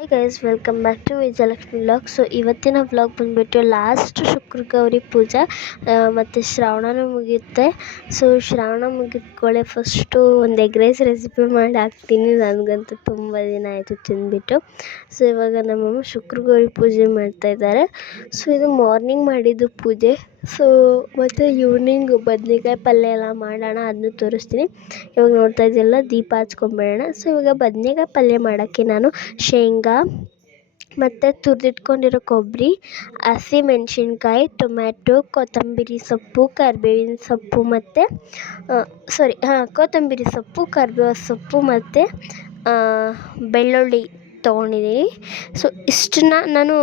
Hi guys welcome back to Vijayalakshmi vlog so ಇವತ್ತಿನ vlog ಬಂದುಬಿಟ್ಟು last ಶುಕ್ರ ಗೌರಿ ಪೂಜೆ ಮತ್ತು ಶ್ರಾವಣನೂ ಮುಗಿಯುತ್ತೆ. ಸೊ ಶ್ರಾವಣ ಮುಗಿದ್ಕೊಳ್ಳೆ ಫಸ್ಟು ಒಂದು ಎಗ್ ರೈಸ್ ರೆಸಿಪಿ ಮಾಡಿ ಹಾಕ್ತೀನಿ. ನನಗಂತೂ ತುಂಬ ದಿನ ಆಯಿತು ತಿಂದ್ಬಿಟ್ಟು. ಸೊ ಇವಾಗ ನಮ್ಮಮ್ಮ ಶುಕ್ರ ಗೌರಿ ಪೂಜೆ ಮಾಡ್ತಾಯಿದ್ದಾರೆ ಸೊ ಇದು ಮಾರ್ನಿಂಗ್ ಮಾಡಿದ್ದು ಪೂಜೆ. ಸೊ ಮತ್ತು ಈವ್ನಿಂಗ್ ಬದ್ನೆಕಾಯಿ ಪಲ್ಯ ಎಲ್ಲ ಮಾಡೋಣ ಅದನ್ನ ತೋರಿಸ್ತೀನಿ. ಇವಾಗ ನೋಡ್ತಾ ಇದ್ದೀರಲ್ಲ ದೀಪ ಹಚ್ಕೊಂಬಿಡೋಣ ಸೊ ಇವಾಗ ಬದ್ನೆಕಾಯಿ ಪಲ್ಯ ಮಾಡೋಕ್ಕೆ ನಾನು ಶೇಂಗಾ, ಮತ್ತು ತುರಿದಿಟ್ಕೊಂಡಿರೋ ಕೊಬ್ಬರಿ ಹಸಿಮೆಣ್ಸಿನ್ಕಾಯಿ ಟೊಮ್ಯಾಟೊ, ಕೊತ್ತಂಬರಿ ಸೊಪ್ಪು, ಕರಿಬೇವಿನ ಸೊಪ್ಪು, ಮತ್ತು ಸಾರಿ ಹಾಂ, ಕೊತ್ತಂಬರಿ ಸೊಪ್ಪು ಕರಿಬೇವು ಸೊಪ್ಪು, ಮತ್ತು ಬೆಳ್ಳುಳ್ಳಿ ತೊಗೊಂಡಿದ್ದೀನಿ. ಸೊ ಇಷ್ಟನ್ನ ನಾನು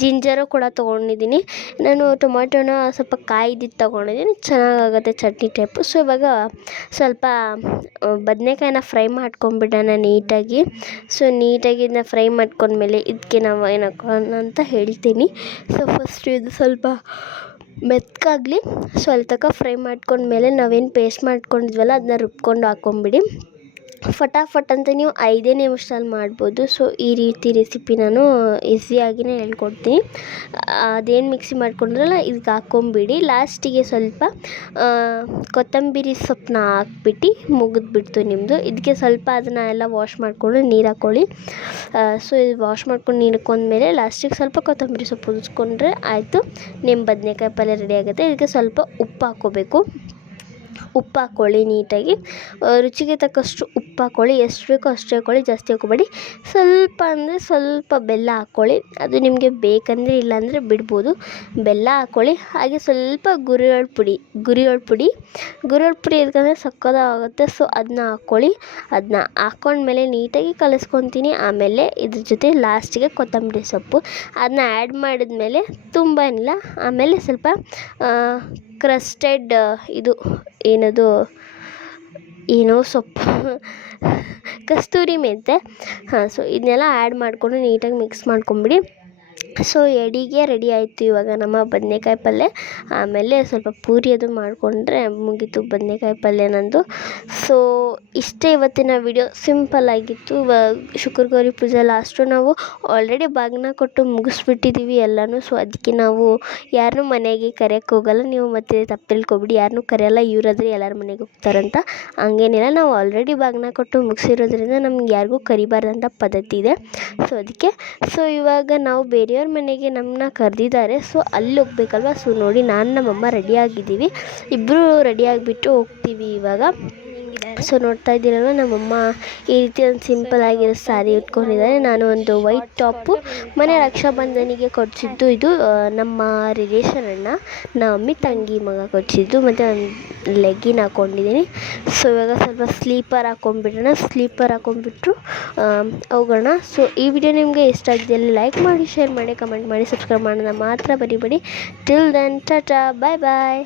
ಜಿಂಜರು ಕೂಡ ತೊಗೊಂಡಿದ್ದೀನಿ. ನಾನು ಟೊಮಾಟೋನ ಸ್ವಲ್ಪ ಕಾಯ್ದಿದ್ದು ತೊಗೊಂಡಿದ್ದೀನಿ. ಚೆನ್ನಾಗಾಗುತ್ತೆ ಚಟ್ನಿ ಟೈಪು ಸೊ ಇವಾಗ ಸ್ವಲ್ಪ ಬದನೇಕಾಯಿನ ಫ್ರೈ ಮಾಡ್ಕೊಂಬಿಡೋಣ ನೀಟಾಗಿ. ಸೊ ನೀಟಾಗಿ ಇದನ್ನ ಫ್ರೈ ಮಾಡ್ಕೊಂಡ್ಮೇಲೆ ಇದಕ್ಕೆ ನಾವು ಏನು ಅಂತ ಹೇಳ್ತೀನಿ. ಸೊ ಫಸ್ಟ್ ಇದು ಸ್ವಲ್ಪ ಮೆತ್ತಗಾಗಲಿ ಸೊ ಅಲ್ಲಿ ತನಕ ಫ್ರೈ ಮಾಡ್ಕೊಂಡ್ಮೇಲೆ ನಾವೇನು ಪೇಸ್ಟ್ ಮಾಡ್ಕೊಂಡಿದ್ವಲ್ಲ, ಅದನ್ನ ರುಬ್ಕೊಂಡು ಹಾಕ್ಕೊಂಬಿಡಿ ಫಟಾಫಟ್ ಅಂತ ನೀವು ಐದೇ ನಿಮಿಷದಲ್ಲಿ ಮಾಡ್ಬೋದು. ಸೊ ಈ ರೀತಿ ರೆಸಿಪಿ ನಾನು ಈಸಿಯಾಗಿಯೇ ಹೇಳ್ಕೊಡ್ತೀನಿ. ಅದೇನು ಮಿಕ್ಸಿ ಮಾಡ್ಕೊಂಡ್ರಲ್ಲ ಇದಕ್ಕೆ ಹಾಕ್ಕೊಂಬಿಡಿ. ಲಾಸ್ಟಿಗೆ ಸ್ವಲ್ಪ ಕೊತ್ತಂಬರಿ ಸೊಪ್ಪನ್ನ ಹಾಕ್ಬಿಟ್ಟು ಮುಗಿದ್ಬಿಡ್ತು ನಿಮ್ಮದು ಇದಕ್ಕೆ ಸ್ವಲ್ಪ ಅದನ್ನು ಎಲ್ಲ ವಾಶ್ ಮಾಡಿಕೊಂಡು ನೀರು ಹಾಕ್ಕೊಳ್ಳಿ ಸೊ ಇದು ವಾಶ್ ಮಾಡ್ಕೊಂಡು ನೀರು ಹಾಕೊಂಡ್ಮೇಲೆ ಲಾಸ್ಟಿಗೆ ಸ್ವಲ್ಪ ಕೊತ್ತಂಬರಿ ಸೊಪ್ಪು ಉದಿಸ್ಕೊಂಡ್ರೆ ಆಯಿತು. ನಿಮ್ಮ ಬದನೆಕಾಯಿ ಪಲ್ಯ ರೆಡಿ ಆಗುತ್ತೆ. ಇದಕ್ಕೆ ಸ್ವಲ್ಪ ಉಪ್ಪು ಹಾಕ್ಕೋಬೇಕು. ಉಪ್ಪು ಹಾಕ್ಕೊಳ್ಳಿ ನೀಟಾಗಿ ರುಚಿಗೆ ತಕ್ಕಷ್ಟು ಉಪ್ಪು ಹಾಕ್ಕೊಳ್ಳಿ ಎಷ್ಟು ಬೇಕೋ ಅಷ್ಟು ಹಾಕ್ಕೊಳ್ಳಿ ಜಾಸ್ತಿ ಹಾಕ್ಕೊಬೇಡಿ. ಸ್ವಲ್ಪ ಅಂದರೆ ಸ್ವಲ್ಪ ಬೆಲ್ಲ ಹಾಕ್ಕೊಳ್ಳಿ. ಅದು ನಿಮಗೆ ಬೇಕಂದರೆ ಇಲ್ಲಾಂದರೆ ಬಿಡ್ಬೋದು. ಬೆಲ್ಲ ಹಾಕ್ಕೊಳ್ಳಿ. ಹಾಗೆ ಸ್ವಲ್ಪ ಗುರೆಳ್ಳು ಪುಡಿ ಗುರೆಳ್ಳು ಪುಡಿ. ಗುರೆಳ್ಳು ಪುಡಿ ಎದಕ್ಕಂದರೆ ಸಕ್ಕದಾಗುತ್ತೆ ಸೊ ಅದನ್ನ ಹಾಕ್ಕೊಳ್ಳಿ. ಅದನ್ನ ಹಾಕ್ಕೊಂಡ್ಮೇಲೆ ನೀಟಾಗಿ ಕಲಿಸ್ಕೊತೀನಿ. ಆಮೇಲೆ ಇದ್ರ ಜೊತೆ ಲಾಸ್ಟಿಗೆ ಕೊತ್ತಂಬರಿ ಸೊಪ್ಪು. ಅದನ್ನ ಆ್ಯಡ್ ಮಾಡಿದ್ಮೇಲೆ ತುಂಬ ಏನಿಲ್ಲ ಆಮೇಲೆ ಸ್ವಲ್ಪ ಕ್ರಸ್ಟೆಡ್ ಇದು ಏನದು, ಏನೋ ಸೊಪ್ಪು, ಕಸ್ತೂರಿ ಮೆಂತೆ. ಹಾಂ, ಸೊ ಇದನ್ನೆಲ್ಲ ಆ್ಯಡ್ ಮಾಡಿಕೊಂಡು ನೀಟಾಗಿ ಮಿಕ್ಸ್ ಮಾಡ್ಕೊಂಬಿಡಿ. ಸೊ ಎಡಿಗೆ ರೆಡಿ ಆಯಿತು ಇವಾಗ ನಮ್ಮ ಬದನೇಕಾಯಿ ಪಲ್ಯ. ಆಮೇಲೆ ಸ್ವಲ್ಪ ಪೂರಿ ಅದು ಮಾಡಿಕೊಂಡ್ರೆ ಮುಗೀತು ಬದನೇಕಾಯಿ ಪಲ್ಯ ನಂದು. ಸೊ ಇಷ್ಟೇ ಇವತ್ತಿನ ವಿಡಿಯೋ ಸಿಂಪಲ್ಲಾಗಿತ್ತು ಶುಕ್ರ ಗೌರಿ ಪೂಜೆ ಲಾಸ್ಟು ನಾವು ಆಲ್ರೆಡಿ ಬಾಗಿನ ಕೊಟ್ಟು ಮುಗಿಸ್ಬಿಟ್ಟಿದ್ದೀವಿ ಎಲ್ಲನೂ. ಸೊ ಅದಕ್ಕೆ ನಾವು ಯಾರನ್ನೂ ಮನೆಗೆ ಕರೆಯೋಕ್ಕೆ ಹೋಗಲ್ಲ. ನೀವು ಮತ್ತೆ ತಪ್ಪು ತಿಳ್ಕೊಬಿಡಿ ಯಾರನ್ನೂ ಕರೆಯಲ್ಲ. ಇವರಾದ್ರೆ ಎಲ್ಲರ ಮನೆಗೆ ಹೋಗ್ತಾರಂತ. ಹಂಗೇನಿಲ್ಲ. ನಾವು ಆಲ್ರೆಡಿ ಬಾಗಿನ ಕೊಟ್ಟು ಮುಗಿಸಿರೋದ್ರಿಂದ ನಮ್ಗೆ ಯಾರಿಗೂ ಕರಿಬಾರ್ದಂಥ ಪದ್ಧತಿ ಇದೆ. ಸೊ ಅದಕ್ಕೆ ಸೊ ಇವಾಗ ನಾವು ಬೇರೆಯವ್ರ ಮನೆಗೆ ನಮ್ಮನ್ನ ಕರೆದಿದ್ದಾರೆ. ಸೊ ಅಲ್ಲಿ ಹೋಗ್ಬೇಕಲ್ವ? ಸೊ ನೋಡಿ ನಾನು ನಮ್ಮಮ್ಮ ಇಬ್ಬರೂ ರೆಡಿ ಆಗಿಬಿಟ್ಟು ಹೋಗ್ತೀವಿ ಇವಾಗ. ಸೊ ನೋಡ್ತಾ ಇದ್ದೀರಲ್ವ? ನಮ್ಮಮ್ಮ ಈ ರೀತಿ ಒಂದು ಸಿಂಪಲ್ ಆಗಿರೋ ಸ್ಯಾರಿ ಉಟ್ಕೊಂಡಿದ್ದಾರೆ. ನಾನು ಒಂದು ವೈಟ್ ಟಾಪು ಮನೆ ರಕ್ಷಾಬಂಧನಿಗೆ ಕೊಡಿಸಿದ್ದು ಇದು ನಮ್ಮ ರಿಲೇಷನ್ ಅಣ್ಣ ನಮ್ಮ ಮಮ್ಮಿ ತಂಗಿ ಮಗ ಕೊಡಿಸಿದ್ದು. ಮತ್ತು ಒಂದು ಲೆಗ್ಗಿನ್ ಹಾಕ್ಕೊಂಡಿದ್ದೀನಿ ಸೊ ಇವಾಗ ಸ್ವಲ್ಪ ಸ್ಲೀಪರ್ ಹಾಕ್ಕೊಂಡ್ಬಿಡೋಣ ಸ್ಲೀಪರ್ ಹಾಕ್ಕೊಂಡ್ಬಿಟ್ರು ಹೋಗೋಣ. ಸೊ ಈ ವಿಡಿಯೋ ನಿಮಗೆ ಇಷ್ಟ ಆಗಿದೆಯಲ್ಲಿ ಲೈಕ್ ಮಾಡಿ ಶೇರ್ ಮಾಡಿ ಕಮೆಂಟ್ ಮಾಡಿ ಸಬ್ಸ್ಕ್ರೈಬ್ ಮಾಡೋಣ ಮಾತ್ರ ಬರೀಬೇಡಿ till then tata bye bye